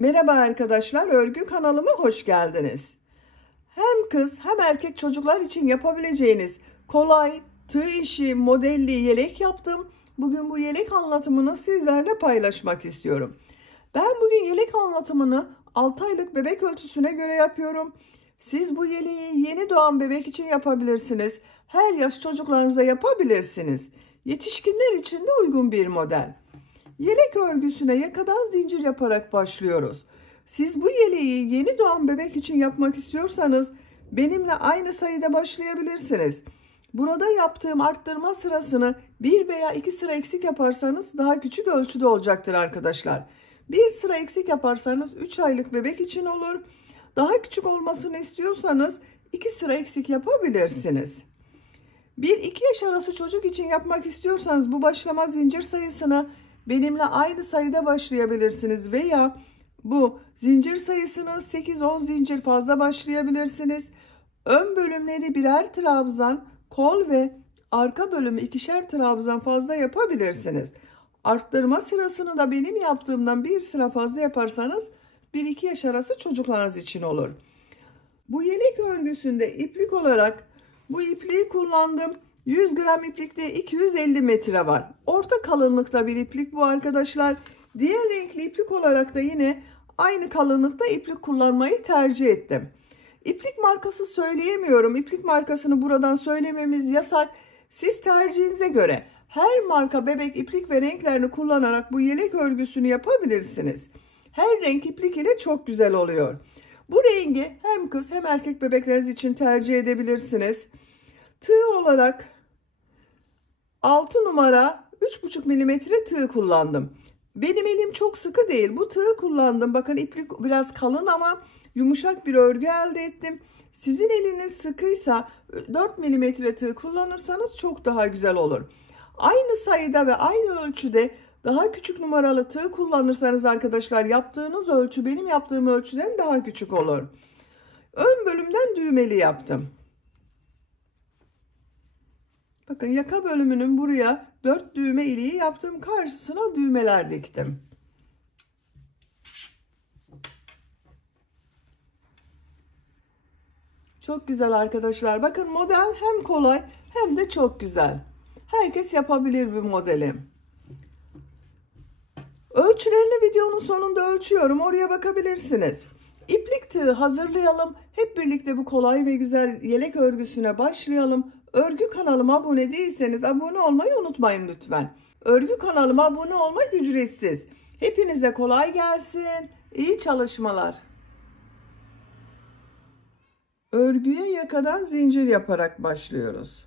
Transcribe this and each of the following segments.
Merhaba arkadaşlar, örgü kanalıma hoş geldiniz. Hem kız hem erkek çocuklar için yapabileceğiniz kolay, tığ işi modelli yelek yaptım. Bugün bu yelek anlatımını sizlerle paylaşmak istiyorum. Ben bugün yelek anlatımını 6 aylık bebek ölçüsüne göre yapıyorum. Siz bu yeleği yeni doğan bebek için yapabilirsiniz. Her yaş çocuklarınıza yapabilirsiniz. Yetişkinler için de uygun bir model. Yelek örgüsüne yakadan zincir yaparak başlıyoruz. Siz bu yeleği yeni doğan bebek için yapmak istiyorsanız benimle aynı sayıda başlayabilirsiniz. Burada yaptığım arttırma sırasını 1 veya 2 sıra eksik yaparsanız daha küçük ölçüde olacaktır arkadaşlar. 1 sıra eksik yaparsanız 3 aylık bebek için olur. Daha küçük olmasını istiyorsanız 2 sıra eksik yapabilirsiniz. 1-2 yaş arası çocuk için yapmak istiyorsanız bu başlama zincir sayısını benimle aynı sayıda başlayabilirsiniz veya bu zincir sayısını 8-10 zincir fazla başlayabilirsiniz. Ön bölümleri birer trabzan, kol ve arka bölümü ikişer trabzan fazla yapabilirsiniz. Arttırma sırasını da benim yaptığımdan bir sıra fazla yaparsanız 1-2 yaş arası çocuklarınız için olur. Bu yelek örgüsünde iplik olarak bu ipliği kullandım. 100 gram iplikte 250 metre var. Orta kalınlıkta bir iplik bu arkadaşlar. Diğer renkli iplik olarak da yine aynı kalınlıkta iplik kullanmayı tercih ettim. İplik markası söyleyemiyorum. İplik markasını buradan söylememiz yasak. Siz tercihinize göre her marka bebek iplik ve renklerini kullanarak bu yelek örgüsünü yapabilirsiniz. Her renk iplik ile çok güzel oluyor. Bu rengi hem kız hem erkek bebekleriniz için tercih edebilirsiniz. Tığ olarak 6 numara 3,5 milimetre tığ kullandım. Benim elim çok sıkı değil. Bu tığı kullandım. Bakın iplik biraz kalın ama yumuşak bir örgü elde ettim. Sizin eliniz sıkıysa 4 milimetre tığ kullanırsanız çok daha güzel olur. Aynı sayıda ve aynı ölçüde daha küçük numaralı tığ kullanırsanız arkadaşlar yaptığınız ölçü benim yaptığım ölçüden daha küçük olur. Ön bölümden düğmeli yaptım. Bakın yaka bölümünün buraya 4 düğme iliği yaptım. Karşısına düğmeler diktim. Çok güzel arkadaşlar. Bakın model hem kolay hem de çok güzel. Herkes yapabilir bir modeli. Ölçülerini videonun sonunda ölçüyorum. Oraya bakabilirsiniz. İplik tığı hazırlayalım. Hep birlikte bu kolay ve güzel yelek örgüsüne başlayalım. Örgü kanalıma abone değilseniz abone olmayı unutmayın lütfen. Örgü kanalıma abone olmak ücretsiz. Hepinize kolay gelsin. İyi çalışmalar. Örgüye yakadan zincir yaparak başlıyoruz.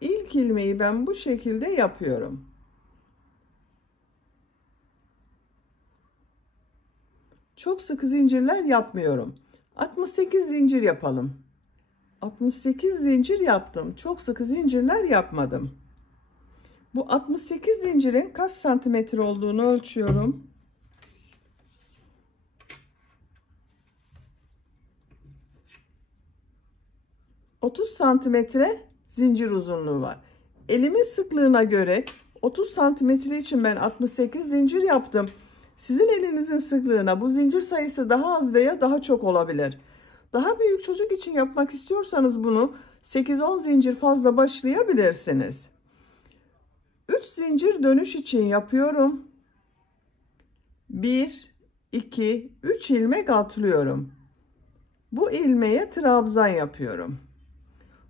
İlk ilmeği ben bu şekilde yapıyorum. Çok sıkı zincirler yapmıyorum. 68 zincir yapalım. 68 zincir yaptım. Çok sıkı zincirler yapmadım. Bu 68 zincirin kaç santimetre olduğunu ölçüyorum. ...30 santimetre zincir uzunluğu var. Elimin sıklığına göre 30 santimetre için ben 68 zincir yaptım. Sizin elinizin sıklığına bu zincir sayısı daha az veya daha çok olabilir. Daha büyük çocuk için yapmak istiyorsanız bunu 8-10 zincir fazla başlayabilirsiniz. 3 zincir dönüş için yapıyorum. 1, 2, 3 ilmek atlıyorum. Bu ilmeğe trabzan yapıyorum.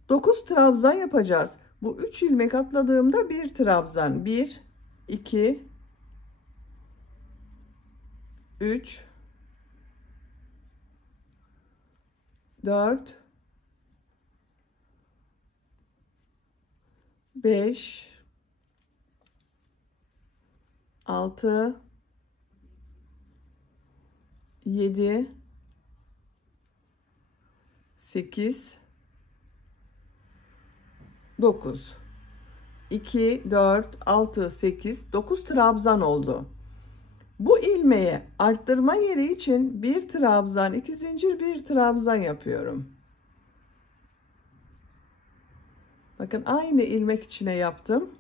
9 trabzan yapacağız. Bu 3 ilmek atladığımda bir trabzan. 1, 2, 3, 4, 5, 6, 7, 8, 9. 2, 4, 6, 8, 9 trabzan oldu. Bu ilmeğe arttırma yeri için bir trabzan, 2 zincir, bir trabzan yapıyorum. Bakın aynı ilmek içine yaptım.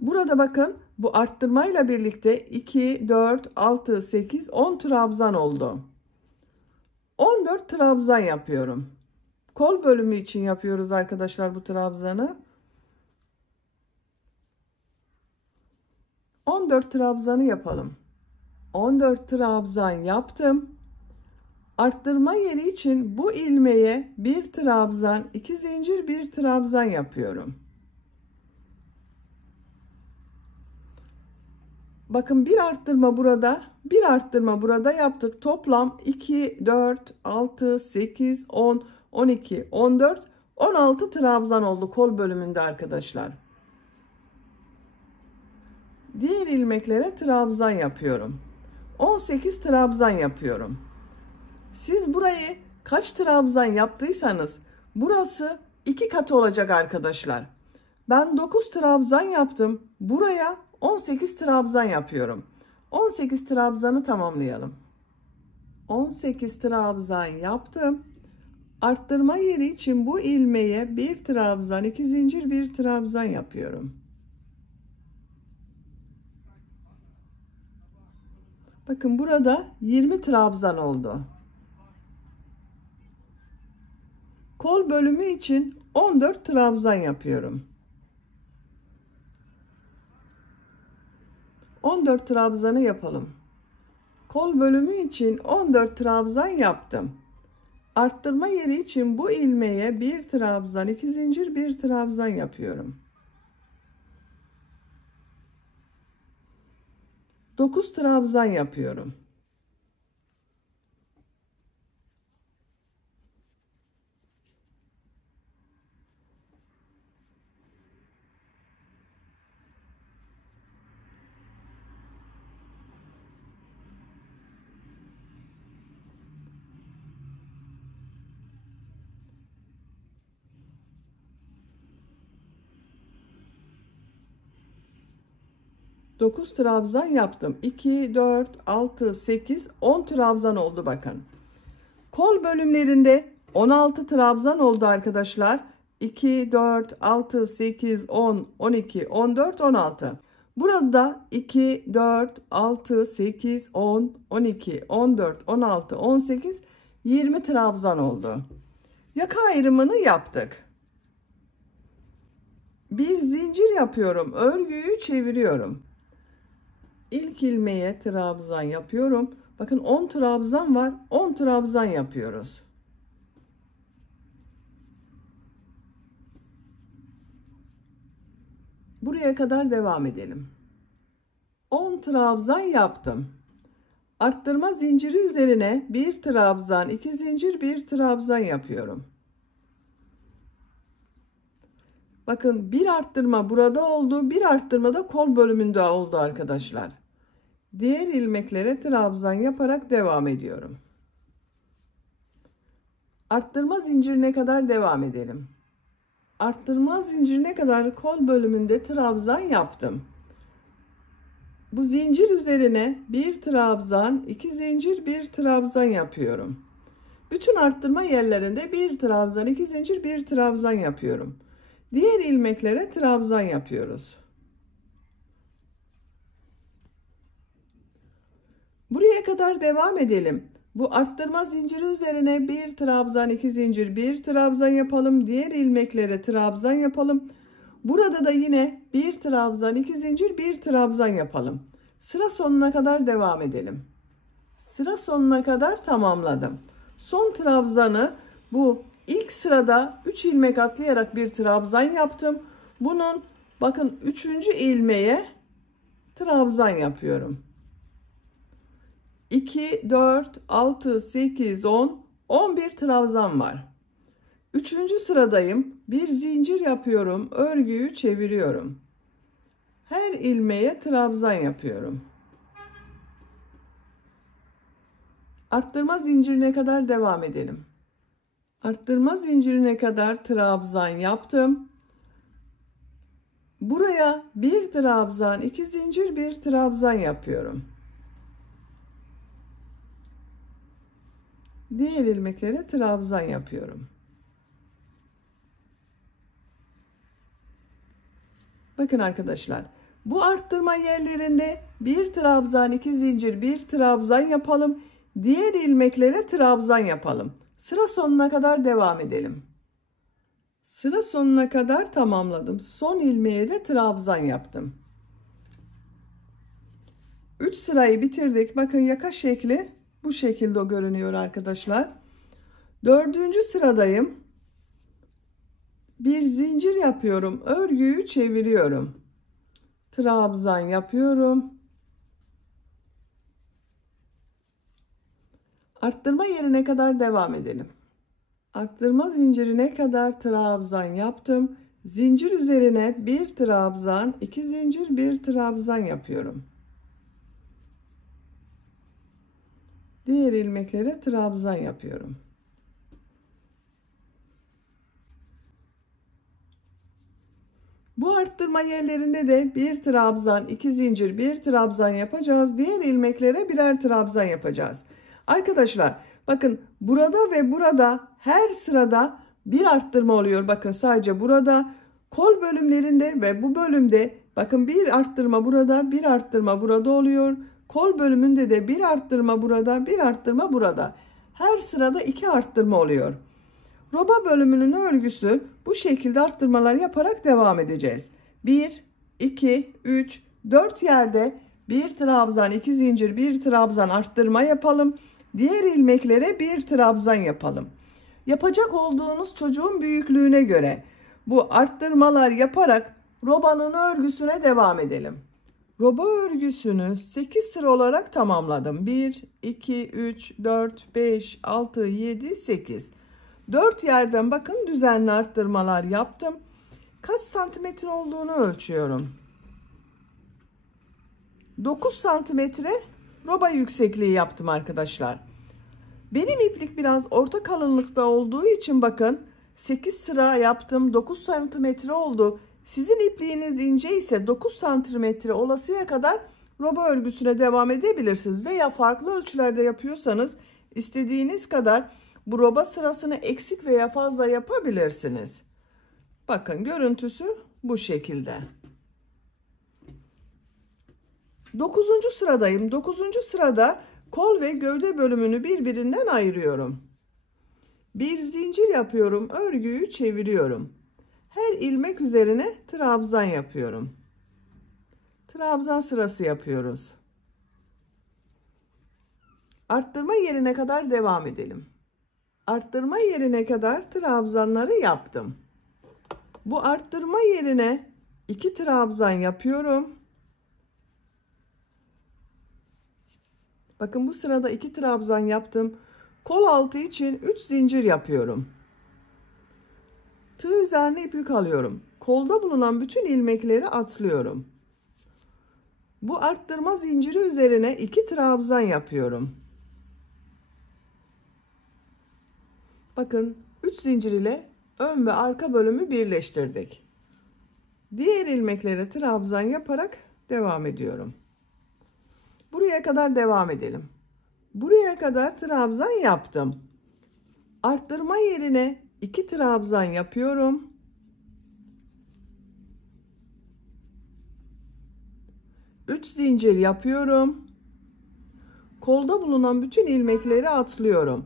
Burada bakın bu arttırmayla birlikte 2, 4, 6, 8, 10 trabzan oldu. 14 trabzan yapıyorum. Kol bölümü için yapıyoruz arkadaşlar bu trabzanı. 14 trabzanı yapalım. 14 trabzan yaptım. Arttırma yeri için bu ilmeğe bir trabzan, 2 zincir, bir trabzan yapıyorum. Bakın bir arttırma burada, bir arttırma burada yaptık. Toplam 2, 4, 6, 8, 10, 12, 14, 16 trabzan oldu kol bölümünde arkadaşlar. Diğer ilmeklere trabzan yapıyorum. 18 trabzan yapıyorum. Siz burayı kaç trabzan yaptıysanız burası 2 katı olacak arkadaşlar. Ben 9 trabzan yaptım. Buraya 18 trabzan yapıyorum. 18 trabzanı tamamlayalım. 18 trabzan yaptım. Arttırma yeri için bu ilmeğe bir trabzan, 2 zincir, bir trabzan yapıyorum. Bakın burada 20 trabzan oldu. Kol bölümü için 14 trabzan yapıyorum. 14 trabzanı yapalım. Kol bölümü için 14 trabzan yaptım. Arttırma yeri için bu ilmeğe bir trabzan, 2 zincir, bir trabzan yapıyorum. 9 trabzan yapıyorum. Dokuz trabzan yaptım. 2, 4, 6, 8, 10 trabzan oldu bakın. Kol bölümlerinde 16 trabzan oldu arkadaşlar. 2, 4, 6, 8, 10, 12, 14, 16. Burada 2, 4, 6, 8, 10, 12, 14, 16, 18, 20 trabzan oldu. Yaka ayrımını yaptık. Bir zincir yapıyorum. Örgüyü çeviriyorum. İlk ilmeğe trabzan yapıyorum. Bakın 10 trabzan var. 10 trabzan yapıyoruz. Buraya kadar devam edelim. 10 trabzan yaptım. Arttırma zinciri üzerine bir trabzan, 2 zincir, bir trabzan yapıyorum. Bakın bir arttırma burada oldu. Bir arttırma da kol bölümünde oldu arkadaşlar. Diğer ilmeklere trabzan yaparak devam ediyorum. Arttırma zincirine kadar devam edelim. Arttırma zincirine kadar kol bölümünde trabzan yaptım. Bu zincir üzerine bir trabzan, 2 zincir, bir trabzan yapıyorum. Bütün arttırma yerlerinde bir trabzan, 2 zincir, bir trabzan yapıyorum. Diğer ilmeklere trabzan yapıyoruz. Buraya kadar devam edelim. Bu arttırma zinciri üzerine bir trabzan, 2 zincir, bir trabzan yapalım. Diğer ilmeklere trabzan yapalım. Burada da yine bir trabzan, 2 zincir, bir trabzan yapalım. Sıra sonuna kadar devam edelim. Sıra sonuna kadar tamamladım. Son trabzanı bu ilk sırada 3 ilmek atlayarak bir trabzan yaptım. Bunun bakın 3. ilmeğe trabzan yapıyorum. 2, 4, 6, 8, 10, 11 trabzan var. 3. sıradayım. Bir zincir yapıyorum. Örgüyü çeviriyorum. Her ilmeğe trabzan yapıyorum. Arttırma zincirine kadar devam edelim. Arttırma zincirine kadar trabzan yaptım. Buraya bir trabzan, 2 zincir, bir trabzan yapıyorum. Diğer ilmeklere trabzan yapıyorum. Bakın arkadaşlar, Bu arttırma yerlerinde bir trabzan, 2 zincir, bir trabzan yapalım. Diğer ilmeklere trabzan yapalım. Sıra sonuna kadar devam edelim. Sıra sonuna kadar tamamladım. Son ilmeğe de trabzan yaptım. 3 sırayı bitirdik. Bakın yaka şekli bu şekilde görünüyor arkadaşlar. 4. sıradayım. Bir zincir yapıyorum. Örgüyü çeviriyorum. Trabzan yapıyorum. Arttırma yerine kadar devam edelim. Arttırma zincirine kadar trabzan yaptım. Zincir üzerine bir trabzan, 2 zincir, bir trabzan yapıyorum. Diğer ilmeklere trabzan yapıyorum. Bu arttırma yerlerinde de bir trabzan, 2 zincir, bir trabzan yapacağız. Diğer ilmeklere birer trabzan yapacağız. Arkadaşlar bakın burada ve burada her sırada bir arttırma oluyor. Bakın sadece burada kol bölümlerinde ve bu bölümde bakın bir arttırma burada, bir arttırma burada oluyor. Kol bölümünde de bir arttırma burada, bir arttırma burada. Her sırada 2 arttırma oluyor. Roba bölümünün örgüsü bu şekilde arttırmalar yaparak devam edeceğiz. 1, 2, 3, 4 yerde bir trabzan, 2 zincir, bir trabzan arttırma yapalım. Diğer ilmeklere bir trabzan yapalım. Yapacak olduğunuz çocuğun büyüklüğüne göre bu arttırmalar yaparak robanın örgüsüne devam edelim. Roba örgüsünü 8 sıra olarak tamamladım. 1, 2, 3, 4, 5, 6, 7, 8. 4 yerden bakın düzenli arttırmalar yaptım. Kaç santimetre olduğunu ölçüyorum. 9 santimetre roba yüksekliği yaptım arkadaşlar. Benim iplik biraz orta kalınlıkta olduğu için bakın 8 sıra yaptım. 9 santimetre oldu. Sizin ipliğiniz ince ise 9 santimetre olasıya kadar roba örgüsüne devam edebilirsiniz. Veya farklı ölçülerde yapıyorsanız istediğiniz kadar bu roba sırasını eksik veya fazla yapabilirsiniz. Bakın görüntüsü bu şekilde. 9. sıradayım. 9. sırada kol ve gövde bölümünü birbirinden ayırıyorum. Bir zincir yapıyorum. Örgüyü çeviriyorum. Her ilmek üzerine trabzan yapıyorum. Trabzan sırası yapıyoruz. Arttırma yerine kadar devam edelim. Arttırma yerine kadar trabzanları yaptım. Bu arttırma yerine 2 trabzan yapıyorum. Bakın bu sırada 2 trabzan yaptım. Kol altı için 3 zincir yapıyorum. Tığ üzerine iplik alıyorum. Kolda bulunan bütün ilmekleri atlıyorum. Bu arttırma zinciri üzerine 2 trabzan yapıyorum. Bakın 3 zincir ile ön ve arka bölümü birleştirdik. Diğer ilmeklere trabzan yaparak devam ediyorum. Buraya kadar devam edelim. Buraya kadar trabzan yaptım. Arttırma yerine 2 trabzan yapıyorum. Üç zincir yapıyorum. Kolda bulunan bütün ilmekleri atlıyorum.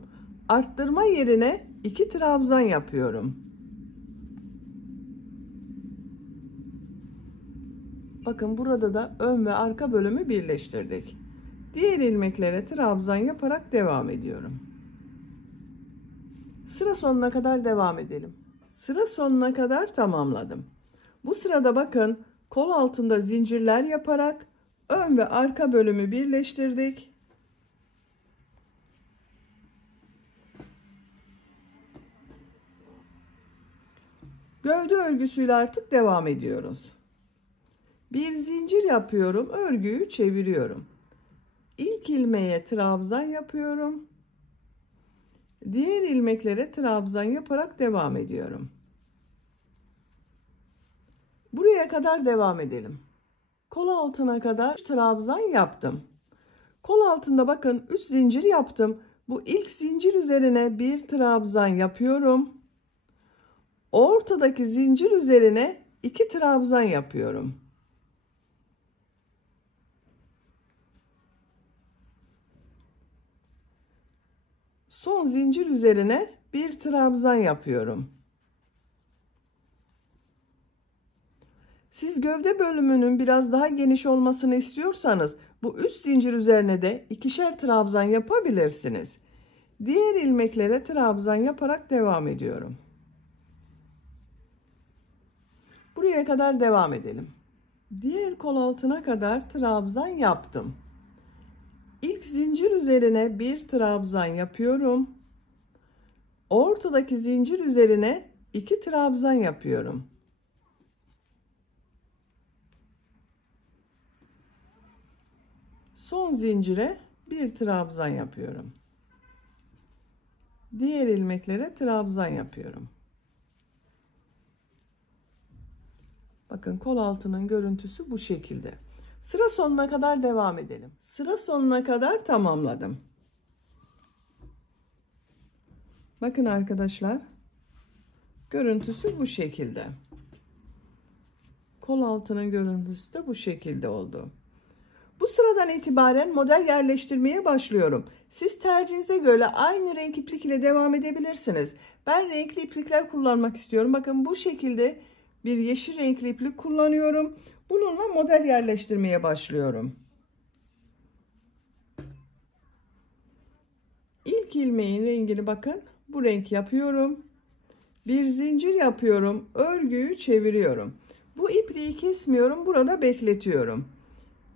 Arttırma yerine 2 trabzan yapıyorum. Bakın burada da ön ve arka bölümü birleştirdik. Diğer ilmeklere trabzan yaparak devam ediyorum. Sıra sonuna kadar devam edelim. Sıra sonuna kadar tamamladım. Bu sırada bakın kol altında zincirler yaparak ön ve arka bölümü birleştirdik. Gövde örgüsüyle artık devam ediyoruz. Bir zincir yapıyorum, örgüyü çeviriyorum. İlk ilmeğe trabzan yapıyorum. Diğer ilmeklere trabzan yaparak devam ediyorum. Buraya kadar devam edelim. Kol altına kadar trabzan yaptım. Kol altında bakın 3 zincir yaptım. Bu ilk zincir üzerine bir trabzan yapıyorum. Ortadaki zincir üzerine 2 trabzan yapıyorum. Son zincir üzerine bir trabzan yapıyorum. Siz gövde bölümünün biraz daha geniş olmasını istiyorsanız bu üst zincir üzerine de ikişer trabzan yapabilirsiniz. Diğer ilmeklere trabzan yaparak devam ediyorum. Buraya kadar devam edelim. Diğer kol altına kadar trabzan yaptım. İlk zincir üzerine bir trabzan yapıyorum. Ortadaki zincir üzerine 2 trabzan yapıyorum. Son zincire bir trabzan yapıyorum. Diğer ilmeklere trabzan yapıyorum. Bakın kol altının görüntüsü bu şekilde. Sıra sonuna kadar devam edelim. Sıra sonuna kadar tamamladım. Bakın arkadaşlar, görüntüsü bu şekilde. Kol altının görüntüsü de bu şekilde oldu. Bu sıradan itibaren model yerleştirmeye başlıyorum. Siz tercihinize göre aynı renk iplik ile devam edebilirsiniz. Ben renkli iplikler kullanmak istiyorum. Bakın bu şekilde bir yeşil renkli iplik kullanıyorum. Bununla model yerleştirmeye başlıyorum. İlk ilmeğin rengini bakın. Bu renk yapıyorum. Bir zincir yapıyorum. Örgüyü çeviriyorum. Bu ipliği kesmiyorum. Burada bekletiyorum.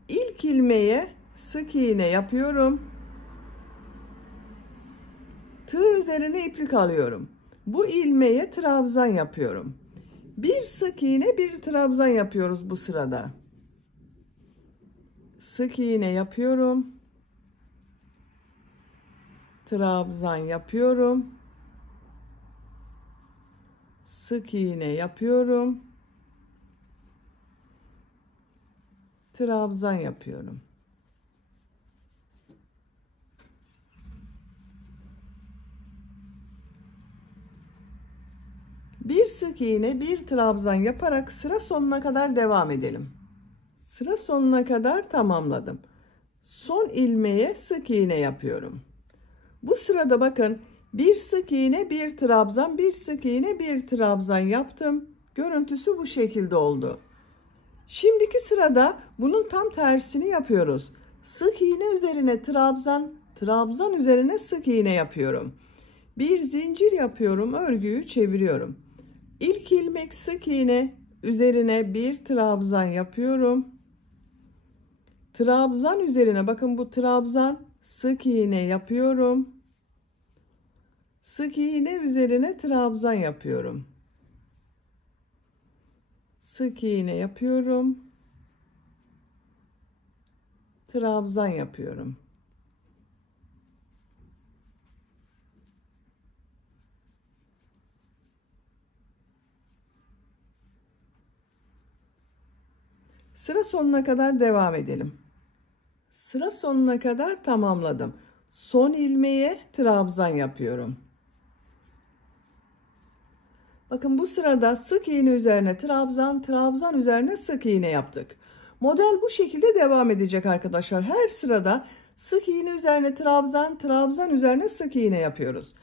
İlk ilmeğe sık iğne yapıyorum. Tığ üzerine iplik alıyorum. Bu ilmeğe trabzan yapıyorum. Bir sık iğne, bir trabzan yapıyoruz bu sırada. Sık iğne yapıyorum. Trabzan yapıyorum. Sık iğne yapıyorum. Trabzan yapıyorum. Bir sık iğne, bir trabzan yaparak sıra sonuna kadar devam edelim. Sıra sonuna kadar tamamladım. Son ilmeğe sık iğne yapıyorum. Bu sırada bakın bir sık iğne, bir trabzan, bir sık iğne, bir trabzan yaptım. Görüntüsü bu şekilde oldu. Şimdiki sırada bunun tam tersini yapıyoruz. Sık iğne üzerine trabzan, trabzan üzerine sık iğne yapıyorum. Bir zincir yapıyorum, örgüyü çeviriyorum. İlk ilmek sık iğne üzerine bir trabzan yapıyorum. Trabzan üzerine bakın bu trabzan, sık iğne yapıyorum. Sık iğne üzerine trabzan yapıyorum. Sık iğne yapıyorum. Trabzan yapıyorum. Sıra sonuna kadar devam edelim. Sıra sonuna kadar tamamladım. Son ilmeğe trabzan yapıyorum. Bakın bu sırada sık iğne üzerine trabzan, trabzan üzerine sık iğne yaptık. Model bu şekilde devam edecek arkadaşlar. Her sırada sık iğne üzerine trabzan, trabzan üzerine sık iğne yapıyoruz.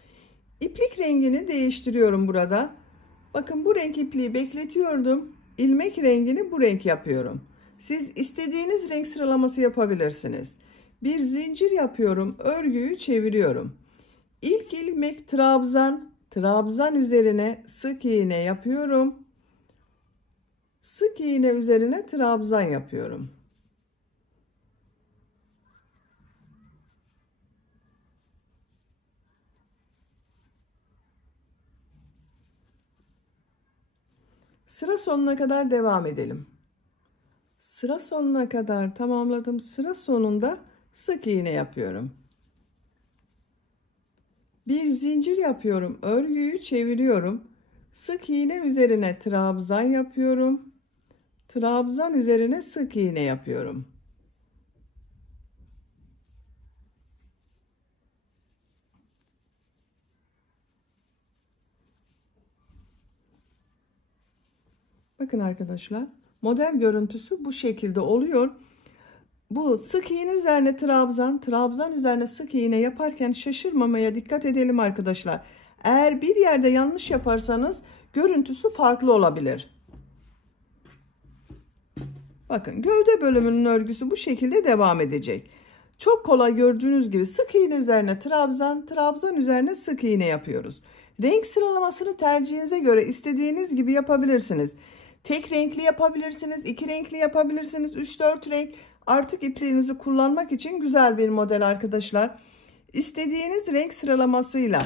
İplik rengini değiştiriyorum burada. Bakın bu renk ipliği bekletiyordum. İlmek rengini bu renk yapıyorum. Siz istediğiniz renk sıralaması yapabilirsiniz. Bir zincir yapıyorum, örgüyü çeviriyorum. İlk ilmek trabzan, trabzan üzerine sık iğne yapıyorum. Sık iğne üzerine trabzan yapıyorum. Sıra sonuna kadar devam edelim. Sıra sonuna kadar tamamladım. Sıra sonunda sık iğne yapıyorum. Bir zincir yapıyorum. Örgüyü çeviriyorum. Sık iğne üzerine trabzan yapıyorum. Trabzan üzerine sık iğne yapıyorum. Bakın arkadaşlar, model görüntüsü bu şekilde oluyor. Bu sık iğne üzerine trabzan, trabzan üzerine sık iğne yaparken şaşırmamaya dikkat edelim arkadaşlar. Eğer bir yerde yanlış yaparsanız görüntüsü farklı olabilir. Bakın gövde bölümünün örgüsü bu şekilde devam edecek. Çok kolay, gördüğünüz gibi sık iğne üzerine trabzan, trabzan üzerine sık iğne yapıyoruz. Renk sıralamasını tercihinize göre istediğiniz gibi yapabilirsiniz. Tek renkli yapabilirsiniz, iki renkli yapabilirsiniz, 3-4 renk. Artık iplerinizi kullanmak için güzel bir model arkadaşlar. İstediğiniz renk sıralamasıyla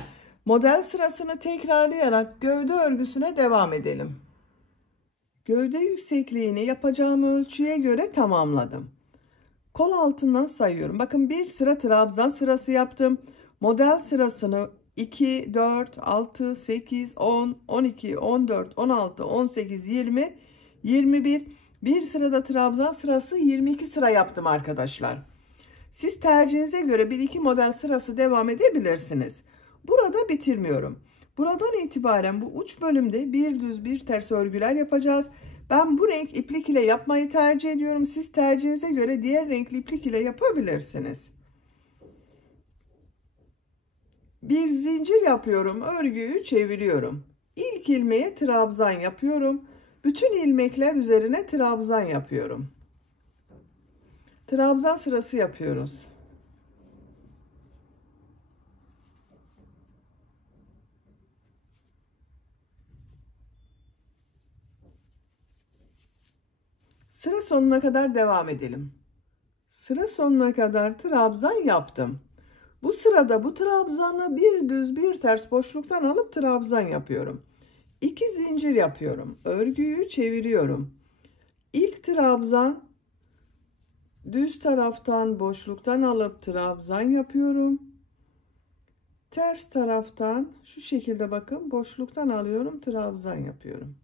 model sırasını tekrarlayarak gövde örgüsüne devam edelim. Gövde yüksekliğini yapacağım ölçüye göre tamamladım. Kol altından sayıyorum. Bakın bir sıra trabzan sırası yaptım. Model sırasını 2, 4, 6, 8, 10, 12, 14, 16, 18, 20, 21. Bir sırada trabzan sırası 22 sıra yaptım arkadaşlar. Siz tercihinize göre 1-2 model sırası devam edebilirsiniz. Burada bitirmiyorum. Buradan itibaren bu uç bölümde bir düz bir ters örgüler yapacağız. Ben bu renk iplik ile yapmayı tercih ediyorum. Siz tercihinize göre diğer renkli iplik ile yapabilirsiniz. Bir zincir yapıyorum. Örgüyü çeviriyorum. İlk ilmeğe trabzan yapıyorum. Bütün ilmekler üzerine trabzan yapıyorum. Trabzan sırası yapıyoruz. Sıra sonuna kadar devam edelim. Sıra sonuna kadar trabzan yaptım. Bu sırada bu trabzanı bir düz bir ters boşluktan alıp trabzan yapıyorum. 2 zincir yapıyorum. Örgüyü çeviriyorum. İlk trabzan düz taraftan boşluktan alıp trabzan yapıyorum. Ters taraftan şu şekilde bakın boşluktan alıyorum, trabzan yapıyorum.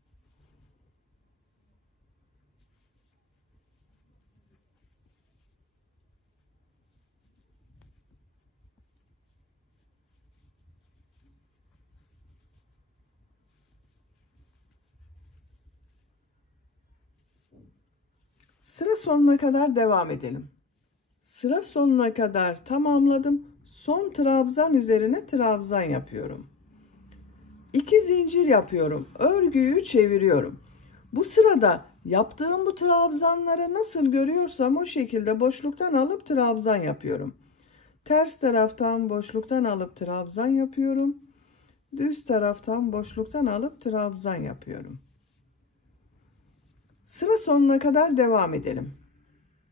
Sıra sonuna kadar devam edelim. Sıra sonuna kadar tamamladım. Son trabzan üzerine trabzan yapıyorum. 2 zincir yapıyorum. Örgüyü çeviriyorum. Bu sırada yaptığım bu trabzanları nasıl görüyorsam o şekilde boşluktan alıp trabzan yapıyorum. Ters taraftan boşluktan alıp trabzan yapıyorum. Düz taraftan boşluktan alıp trabzan yapıyorum. Sıra sonuna kadar devam edelim.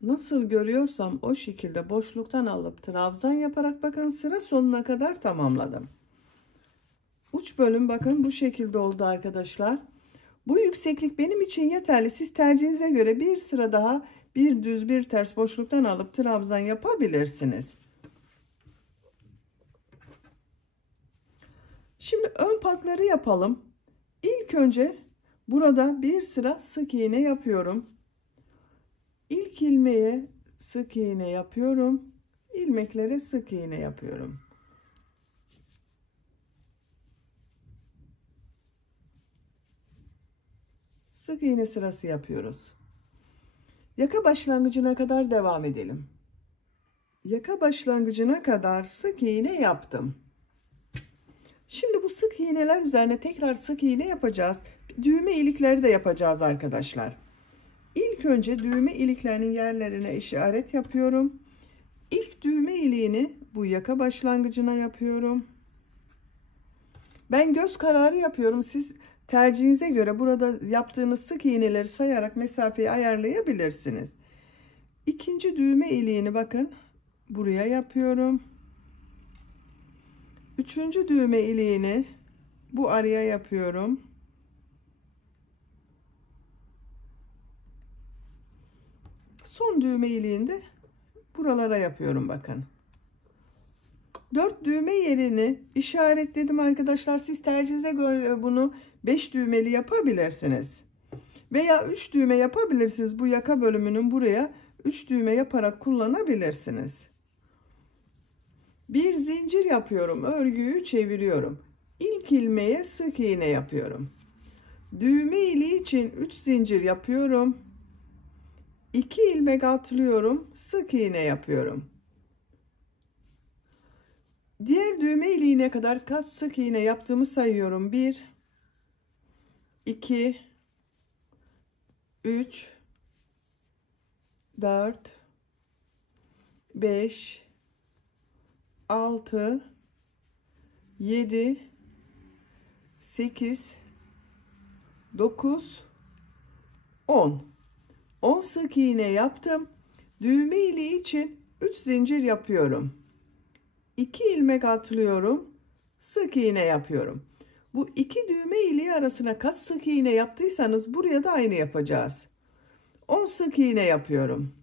Nasıl görüyorsam o şekilde boşluktan alıp trabzan yaparak bakın sıra sonuna kadar tamamladım. Uç bölüm bakın bu şekilde oldu arkadaşlar. Bu yükseklik benim için yeterli. Siz tercihinize göre bir sıra daha bir düz bir ters boşluktan alıp trabzan yapabilirsiniz. Şimdi ön patları yapalım. İlk önce burada bir sıra sık iğne yapıyorum. İlk ilmeğe sık iğne yapıyorum. İlmeklere sık iğne yapıyorum. Sık iğne sırası yapıyoruz. Yaka başlangıcına kadar devam edelim. Yaka başlangıcına kadar sık iğne yaptım. Şimdi bu sık iğneler üzerine tekrar sık iğne yapacağız. Düğme ilikleri de yapacağız arkadaşlar. İlk önce düğme iliklerinin yerlerine işaret yapıyorum. İlk düğme iliğini bu yaka başlangıcına yapıyorum. Ben göz kararı yapıyorum. Siz tercihinize göre burada yaptığınız sık iğneleri sayarak mesafeyi ayarlayabilirsiniz. İkinci düğme iliğini bakın buraya yapıyorum. Üçüncü düğme iliğini bu araya yapıyorum. Son düğme iliğini de buralara yapıyorum bakın. 4 düğme yerini işaretledim arkadaşlar. Siz tercihinize göre bunu 5 düğmeli yapabilirsiniz. Veya 3 düğme yapabilirsiniz. Bu yaka bölümünün buraya 3 düğme yaparak kullanabilirsiniz. Bir zincir yapıyorum. Örgüyü çeviriyorum. İlk ilmeğe sık iğne yapıyorum. Düğme iliği için 3 zincir yapıyorum. 2 ilmek atlıyorum, sık iğne yapıyorum. Diğer düğme iliğine kadar kaç sık iğne yaptığımı sayıyorum. 1 2 3 4 5 6 7 8 9 10 sık iğne yaptım. Düğme iliği için 3 zincir yapıyorum. 2 ilmek atlıyorum. Sık iğne yapıyorum. Bu iki düğme iliği arasına kaç sık iğne yaptıysanız buraya da aynı yapacağız. 10 sık iğne yapıyorum.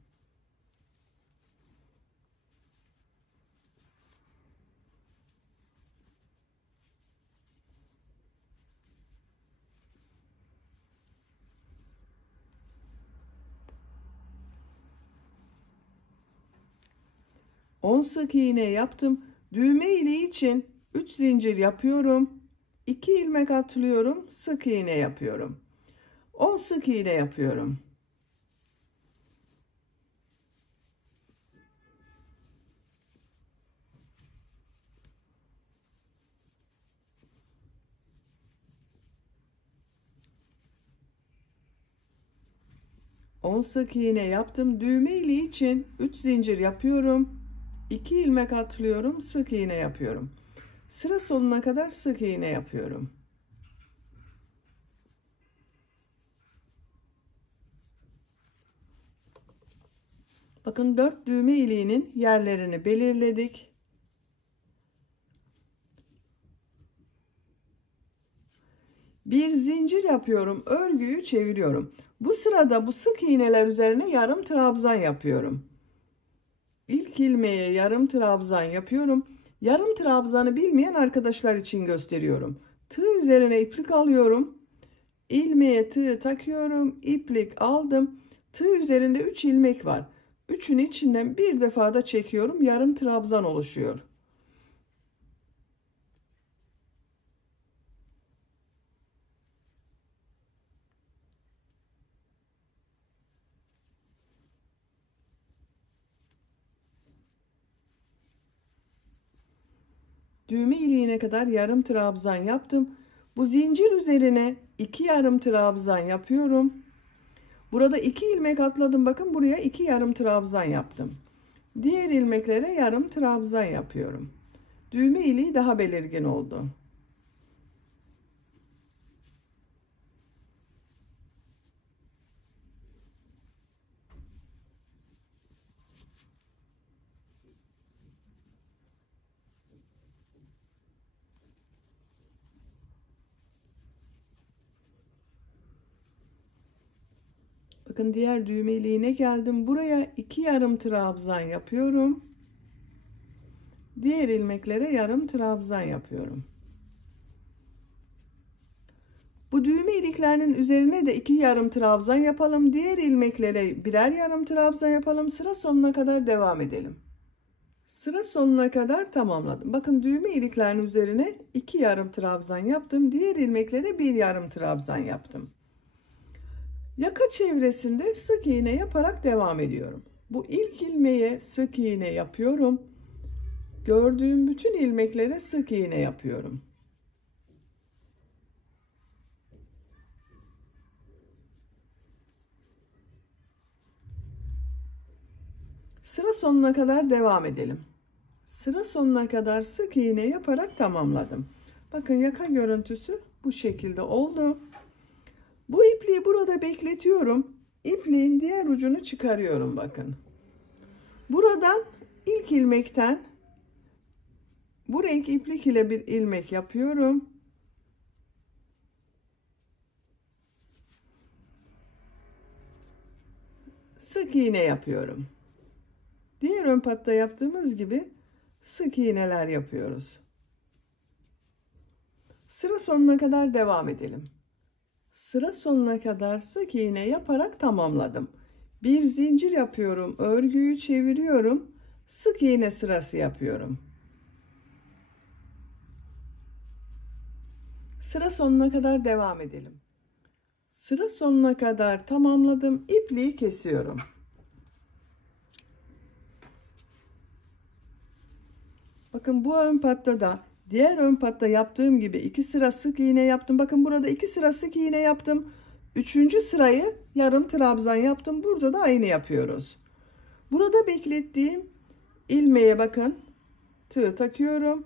Sık iğne yaptım. Düğme iliği için 3 zincir yapıyorum. 2 ilmek atlıyorum. Sık iğne yapıyorum. 10 sık iğne yapıyorum. Sık iğne yaptım. Düğme iliği için 3 zincir yapıyorum. 2 ilmek atlıyorum. Sık iğne yapıyorum. Sıra sonuna kadar sık iğne yapıyorum. Bakın 4 düğme iliğinin yerlerini belirledik. Bir zincir yapıyorum. Örgüyü çeviriyorum. Bu sırada bu sık iğneler üzerine yarım trabzan yapıyorum. İlk ilmeğe yarım trabzan yapıyorum. Yarım trabzanı bilmeyen arkadaşlar için gösteriyorum. Tığ üzerine iplik alıyorum. İlmeğe tığ takıyorum. İplik aldım. Tığ üzerinde 3 ilmek var. Üçün içinden bir defa da çekiyorum. Yarım trabzan oluşuyor. Düğme iliğine kadar yarım trabzan yaptım. Bu zincir üzerine 2 yarım trabzan yapıyorum. Burada 2 ilmek atladım. Bakın buraya 2 yarım trabzan yaptım. Diğer ilmeklere yarım trabzan yapıyorum. Düğme iliği daha belirgin oldu. Bakın diğer düğme iliğine geldim. Buraya 2 yarım trabzan yapıyorum. Diğer ilmeklere yarım trabzan yapıyorum. Bu düğme iliklerinin üzerine de 2 yarım trabzan yapalım. Diğer ilmeklere birer yarım trabzan yapalım. Sıra sonuna kadar devam edelim. Sıra sonuna kadar tamamladım. Bakın düğme iliklerinin üzerine 2 yarım trabzan yaptım. Diğer ilmeklere bir yarım trabzan yaptım. Yaka çevresinde sık iğne yaparak devam ediyorum. Bu ilk ilmeğe sık iğne yapıyorum. Gördüğüm bütün ilmeklere sık iğne yapıyorum. Sıra sonuna kadar devam edelim. Sıra sonuna kadar sık iğne yaparak tamamladım. Bakın yaka görüntüsü bu şekilde oldu. Bu ipliği burada bekletiyorum. İpliğin diğer ucunu çıkarıyorum bakın. Buradan ilk ilmekten bu renk iplik ile bir ilmek yapıyorum. Sık iğne yapıyorum. Diğer ön patta yaptığımız gibi sık iğneler yapıyoruz. Sıra sonuna kadar devam edelim. Sıra sonuna kadar sık iğne yaparak tamamladım. Bir zincir yapıyorum, örgüyü çeviriyorum, sık iğne sırası yapıyorum. Sıra sonuna kadar devam edelim. Sıra sonuna kadar tamamladım. İpliği kesiyorum. Bakın bu ön patta da diğer ön patta yaptığım gibi 2 sıra sık iğne yaptım. Bakın burada 2 sıra sık iğne yaptım. Üçüncü sırayı yarım trabzan yaptım. Burada da aynı yapıyoruz. Burada beklettiğim ilmeğe bakın, tığ takıyorum.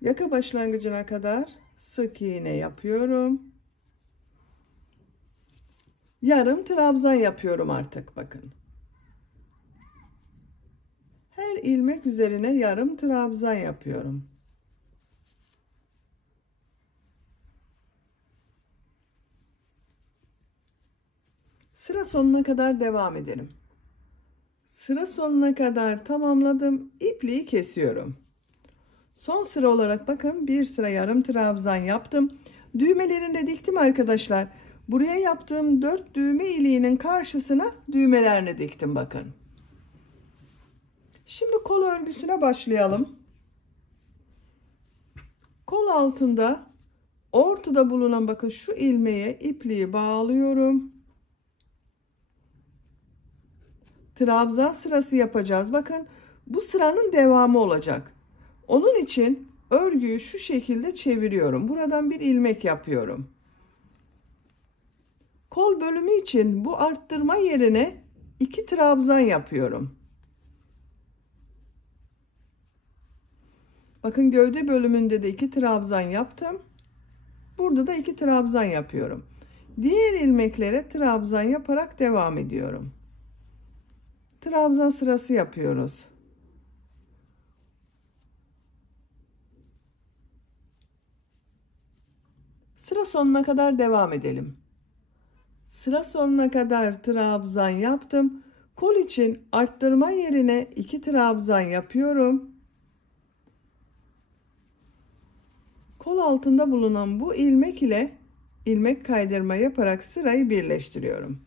Yaka başlangıcına kadar sık iğne yapıyorum. Yarım trabzan yapıyorum artık bakın. Her ilmek üzerine yarım trabzan yapıyorum. Sıra sonuna kadar devam edelim. Sıra sonuna kadar tamamladım. İpliği kesiyorum. Son sıra olarak bakın bir sıra yarım trabzan yaptım. Düğmelerini de diktim arkadaşlar. Buraya yaptığım 4 düğme iliğinin karşısına düğmelerini diktim bakın. Şimdi kol örgüsüne başlayalım. Kol altında ortada bulunan bakın şu ilmeğe ipliği bağlıyorum. Trabzan sırası yapacağız. Bakın bu sıranın devamı olacak. Onun için örgüyü şu şekilde çeviriyorum. Buradan bir ilmek yapıyorum. Kol bölümü için bu arttırma yerine 2 trabzan yapıyorum. Bakın gövde bölümünde de 2 trabzan yaptım. Burada da 2 trabzan yapıyorum. Diğer ilmeklere trabzan yaparak devam ediyorum. Trabzan sırası yapıyoruz. Sıra sonuna kadar devam edelim. Sıra sonuna kadar trabzan yaptım. Kol için arttırma yerine 2 trabzan yapıyorum. Kol altında bulunan bu ilmek ile ilmek kaydırma yaparak sırayı birleştiriyorum.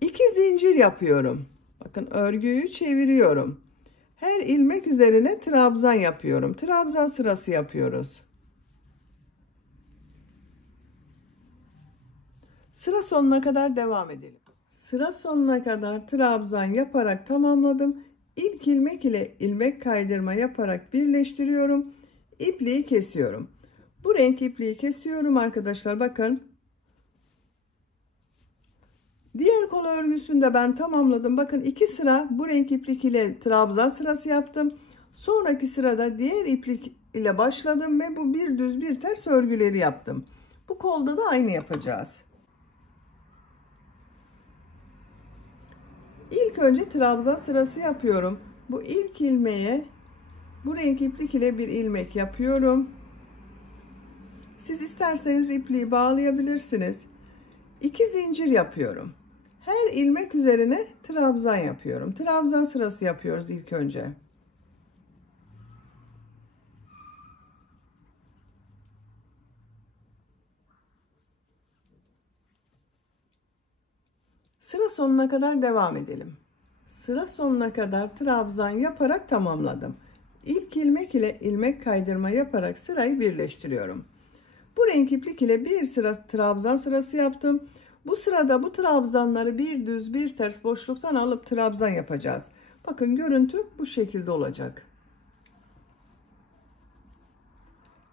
2 zincir yapıyorum. Bakın örgüyü çeviriyorum. Her ilmek üzerine trabzan yapıyorum. Trabzan sırası yapıyoruz. Sıra sonuna kadar devam edelim. Sıra sonuna kadar trabzan yaparak tamamladım. İlk ilmek ile ilmek kaydırma yaparak birleştiriyorum. İpliği kesiyorum. Bu renk ipliği kesiyorum arkadaşlar. Bakın. Diğer kol örgüsünde ben tamamladım. Bakın 2 sıra bu renk iplik ile trabzan sırası yaptım. Sonraki sırada diğer iplik ile başladım ve bu bir düz bir ters örgüleri yaptım. Bu kolda da aynı yapacağız. İlk önce trabzan sırası yapıyorum. Bu ilk ilmeğe bu renk iplik ile bir ilmek yapıyorum. Siz isterseniz ipliği bağlayabilirsiniz. 2 zincir yapıyorum. Her ilmek üzerine trabzan yapıyorum. Trabzan sırası yapıyoruz ilk önce. Sıra sonuna kadar devam edelim. Sıra sonuna kadar trabzan yaparak tamamladım. İlk ilmek ile ilmek kaydırma yaparak sırayı birleştiriyorum. Bu renk iplik ile bir sıra trabzan sırası yaptım. Bu sırada bu trabzanları bir düz bir ters boşluktan alıp trabzan yapacağız. Bakın görüntü bu şekilde olacak.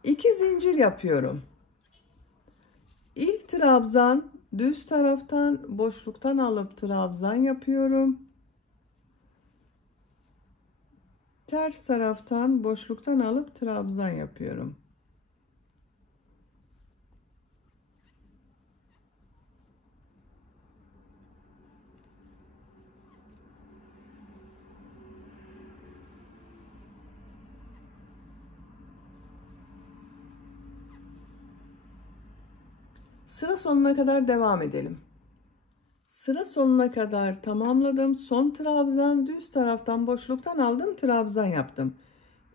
2 zincir yapıyorum. İlk trabzan düz taraftan boşluktan alıp trabzan yapıyorum. Ters taraftan boşluktan alıp trabzan yapıyorum. Sıra sonuna kadar devam edelim. Sıra sonuna kadar tamamladım. Son trabzan düz taraftan boşluktan aldım, trabzan yaptım.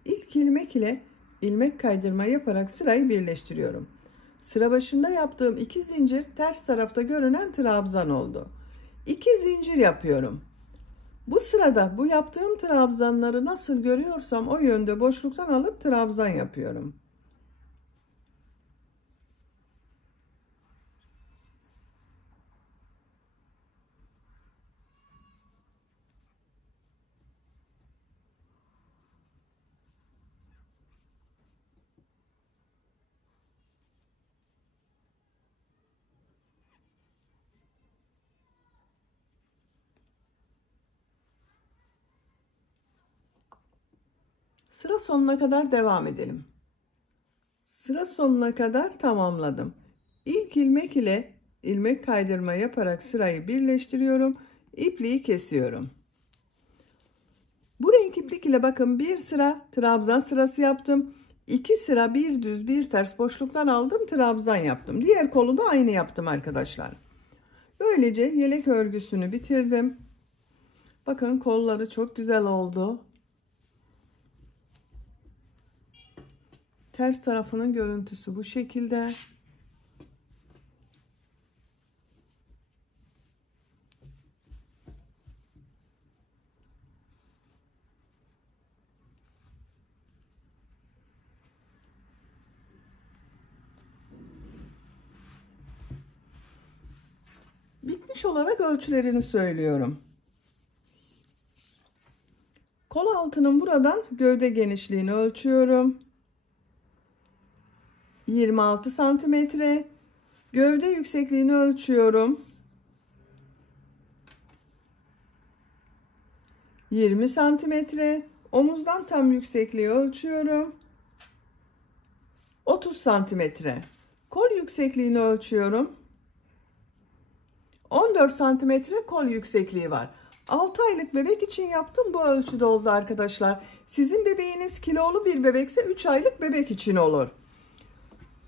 İlk ilmek ile ilmek kaydırma yaparak sırayı birleştiriyorum. Sıra başında yaptığım 2 zincir ters tarafta görünen trabzan oldu. 2 zincir yapıyorum. Bu sırada bu yaptığım trabzanları nasıl görüyorsam o yönde boşluktan alıp trabzan yapıyorum. sıra sonuna kadar devam edelim. Sıra sonuna kadar tamamladım. İlk ilmek ile ilmek kaydırma yaparak sırayı birleştiriyorum. İpliği kesiyorum. Bu renk iplik ile bakın bir sıra trabzan sırası yaptım. 2 sıra bir düz bir ters boşluktan aldım, trabzan yaptım. Diğer kolu da aynı yaptım arkadaşlar. Böylece yelek örgüsünü bitirdim. Bakın kolları çok güzel oldu. Ters tarafının görüntüsü bu şekilde. Bitmiş olarak ölçülerini söylüyorum. Kol altının buradan gövde genişliğini ölçüyorum. 26 santimetre. Gövde yüksekliğini ölçüyorum. 20 santimetre. Omuzdan tam yüksekliği ölçüyorum. 30 santimetre. Kol yüksekliğini ölçüyorum. 14 santimetre kol yüksekliği var. 6 aylık bebek için yaptım, bu ölçüde oldu arkadaşlar. Sizin bebeğiniz kilolu bir bebekse 3 aylık bebek için olur.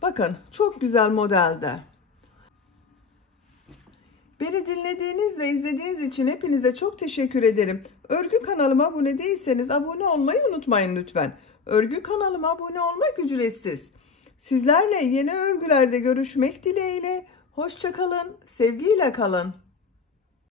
Bakın çok güzel modelde. Beni dinlediğiniz ve izlediğiniz için hepinize çok teşekkür ederim. Örgü kanalıma abone değilseniz abone olmayı unutmayın lütfen. Örgü kanalıma abone olmak ücretsiz. Sizlerle yeni örgülerde görüşmek dileğiyle. Hoşça kalın, sevgiyle kalın.